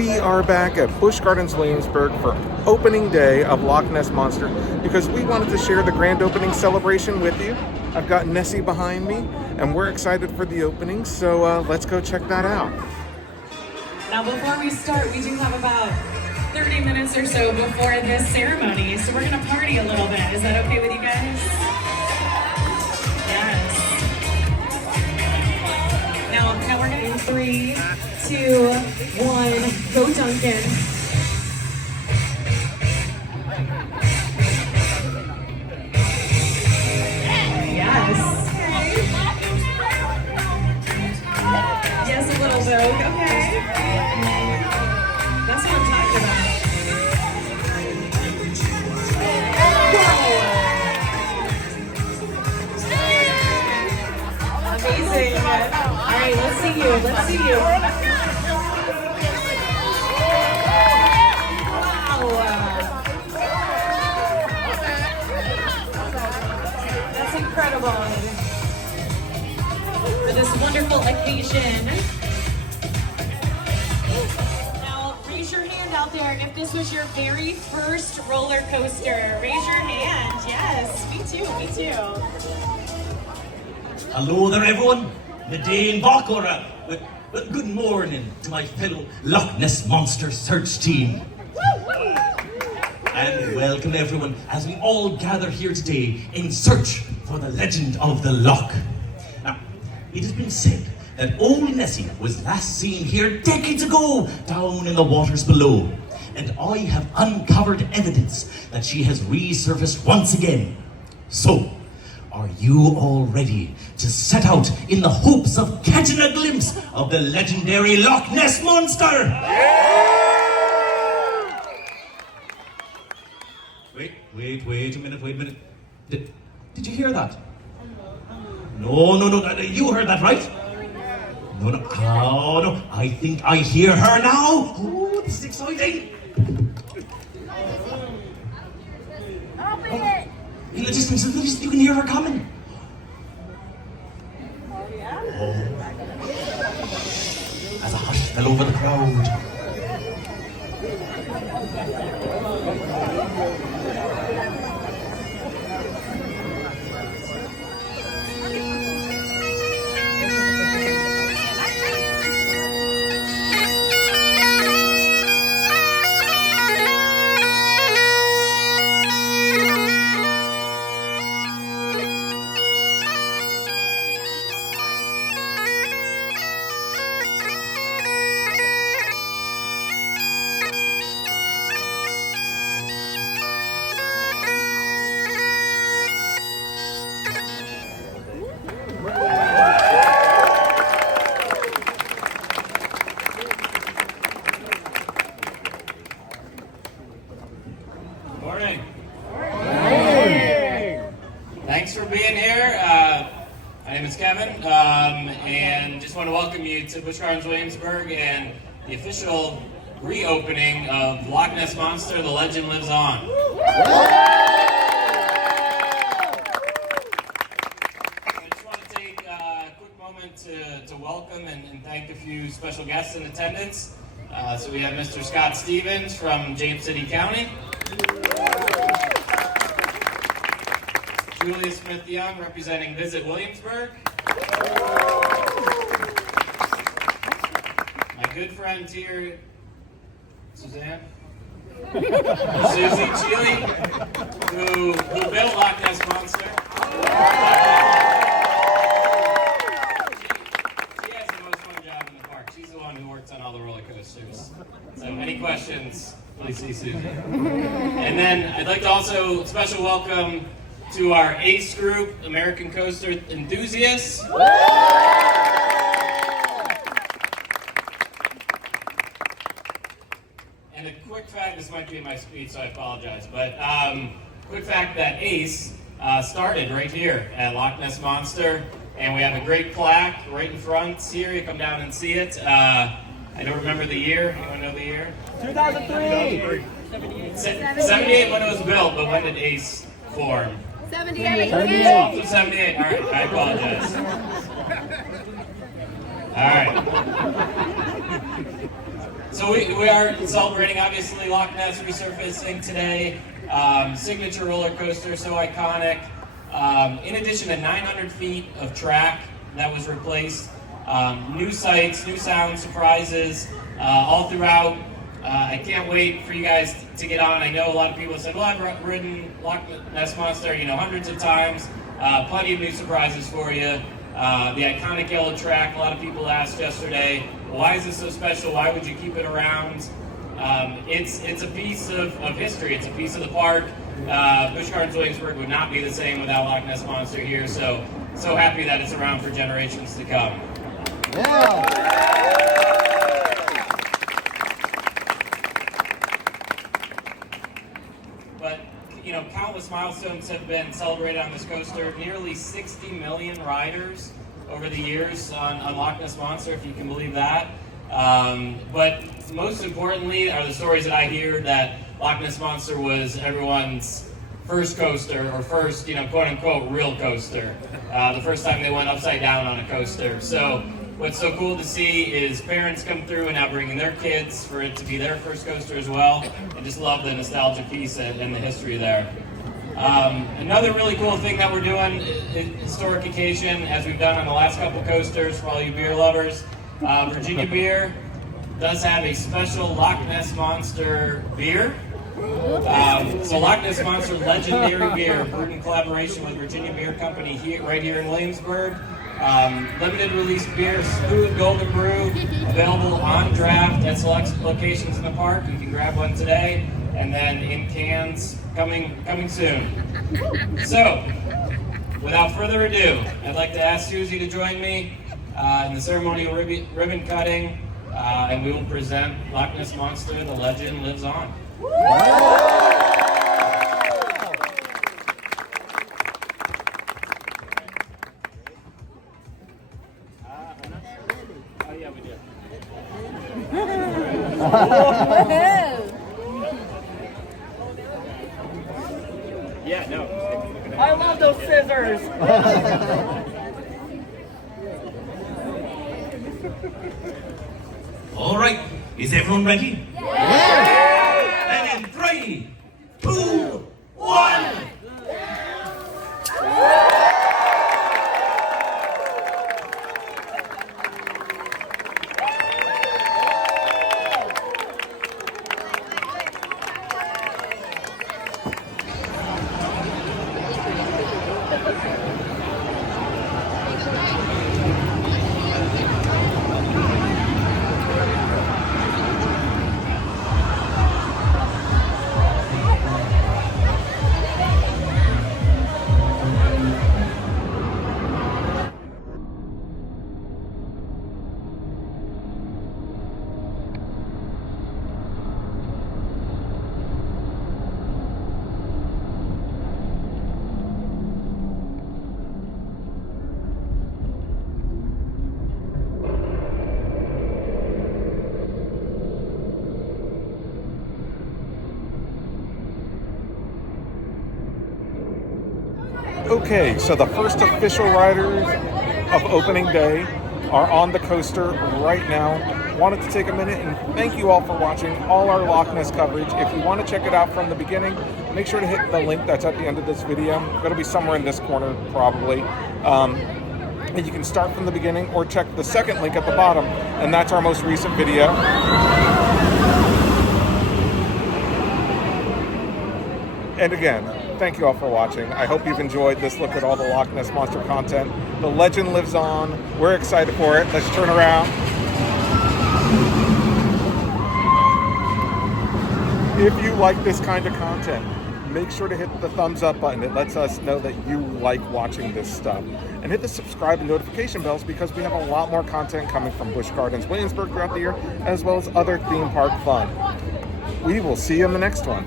We are back at Busch Gardens Williamsburg for opening day of Loch Ness Monster because we wanted to share the grand opening celebration with you. I've got Nessie behind me and we're excited for the opening, so let's go check that out. Now before we start, we do have about 30 minutes or so before this ceremony, so we're gonna party a little bit. Is that okay with you guys? Yes. Now we're gonna do 3, 2, 1, go Duncan. Yes. Yes, a little Vogue, okay. That's what I'm talking about. Whoa. Amazing. All right, let's see you. Let's see you. Wow. That's incredible. For this wonderful occasion. Raise your hand out there if this was your very first roller coaster. Raise your hand. Yes, me too, me too. Hello there, everyone. Nadine Bakora. Good morning to my fellow Loch Ness Monster search team. And welcome everyone as we all gather here today in search for the legend of the Loch. Now, it has been said that old Nessie was last seen here decades ago down in the waters below. And I have uncovered evidence that she has resurfaced once again. So, are you all ready to set out in the hopes of catching a glimpse of the legendary Loch Ness Monster? Yeah! Wait a minute. Did you hear that? No, you heard that, right? No, oh no, I think I hear her now. Oh, this is exciting. Open it. In the distance, you can hear her coming. Oh. As a hush fell over the crowd. Thanks for being here. My name is Kevin, and just want to welcome you to Busch Gardens Williamsburg and the official reopening of Loch Ness Monster, The Legend Lives On. I just want to take a quick moment to welcome and thank a few special guests in attendance. So we have Mr. Scott Stevens from James City County. Julia Smith-Young representing Visit Williamsburg. My good friends here, Suzanne. Susie Cheely, who built Loch Ness Monster. She has the most fun job in the park. She's the one who works on all the roller coasters. So any questions, please see Susie. And then I'd like to also special welcome to our ACE group, American Coaster Enthusiasts. And a quick fact, this might be in my speech, so I apologize, but quick fact that ACE started right here at Loch Ness Monster, and we have a great plaque right in front here. You come down and see it. I don't remember the year. Anyone know the year? 2003. 78 when it was built, but when did ACE form? 78. 78. All right, I apologize. All right. So we are celebrating, obviously, Loch Ness resurfacing today. Signature roller coaster, so iconic. In addition to 900 feet of track that was replaced, new sights, new sound surprises all throughout. I can't wait for you guys to get on. I know a lot of people said, well, I've ridden Loch Ness Monster, hundreds of times. Plenty of new surprises for you. The iconic yellow track, a lot of people asked yesterday, why is it so special? Why would you keep it around? It's a piece of history. It's a piece of the park. Busch Gardens Williamsburg would not be the same without Loch Ness Monster here, so happy that it's around for generations to come. But, countless milestones have been celebrated on this coaster. Nearly 60 million riders over the years on Loch Ness Monster, if you can believe that. But most importantly are the stories that I hear that Loch Ness Monster was everyone's first coaster, or first, quote-unquote, real coaster. The first time they went upside down on a coaster. So what's so cool to see is parents come through and now bringing their kids for it to be their first coaster as well. I just love the nostalgia piece and the history there. Another really cool thing that we're doing, historic occasion, as we've done on the last couple coasters for all you beer lovers, Virginia Beer does have a special Loch Ness Monster beer. So Loch Ness Monster legendary beer, brewed in collaboration with Virginia Beer Company right here in Williamsburg. Limited release beer, smooth golden brew, available on draft at select locations in the park. You can grab one today, and then in cans coming soon. So, without further ado, I'd like to ask Susie to join me in the ceremonial ribbon cutting, and we will present Loch Ness Monster, The Legend Lives On. Oh yeah, we did. Yeah, no. I love those scissors. All right, is everyone ready? Yeah! And in 3, 2, 1. Okay, so the first official riders of opening day are on the coaster right now. Wanted to take a minute and thank you all for watching all our Loch Ness coverage. If you want to check it out from the beginning, make sure to hit the link that's at the end of this video. It'll be somewhere in this corner, probably. And you can start from the beginning or check the second link at the bottom, and that's our most recent video. And again, thank you all for watching. I hope you've enjoyed this look at all the Loch Ness Monster content. The legend lives on. We're excited for it. Let's turn around. If you like this kind of content, make sure to hit the thumbs up button. It lets us know that you like watching this stuff. And hit the subscribe and notification bells because we have a lot more content coming from Busch Gardens Williamsburg throughout the year, as well as other theme park fun. We will see you in the next one.